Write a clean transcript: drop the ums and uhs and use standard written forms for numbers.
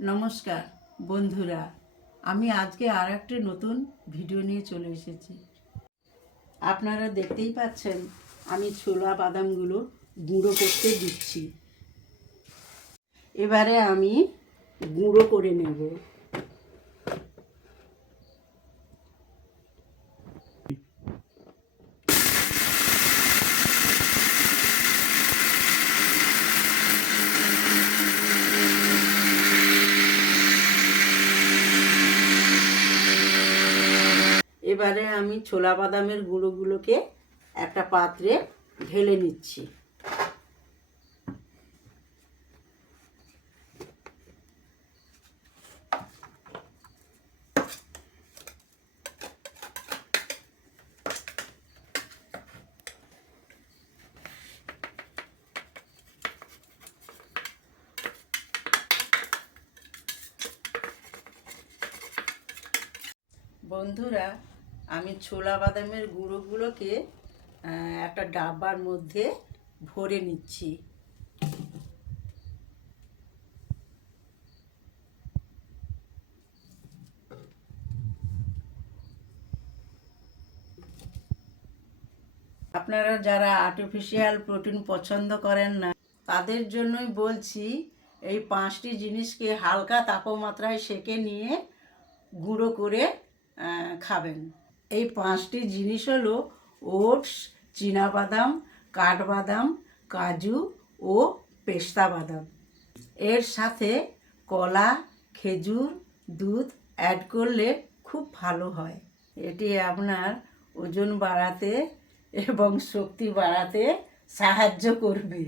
নমস্কার বন্ধুরা, আমি আজকে আর একটি নতুন ভিডিও নিয়ে চলে এসেছি। আপনারা দেখতেই পাচ্ছেন আমি ছোলা বাদামগুলো গুঁড়ো করতে দিচ্ছি। এবারে আমি গুঁড়ো করে নেব। এবারে আমি ছোলা বাদামের গুঁড়োগুলোকে একটা পাত্রে ঢেলে নিচ্ছি। বন্ধুরা, আমি ছোলা বাদামের গুঁড়োগুলোকে একটা ডাব্বার মধ্যে ভরে নিচ্ছি। আপনারা যারা আর্টিফিশিয়াল প্রোটিন পছন্দ করেন না তাদের জন্যই বলছি, এই 5টি জিনিসকে হালকা তাপমাত্রায় সেঁকে নিয়ে গুঁড়ো করে খাবেন। এই 5টি জিনিস হলো ওটস, চীনাবাদাম, কাঠবাদাম, কাজু ও পেস্তা বাদাম। এর সাথে কলা, খেজুর, দুধ অ্যাড করলে খুব ভালো হয়। এটি আপনার ওজন বাড়াতে এবং শক্তি বাড়াতে সাহায্য করবে।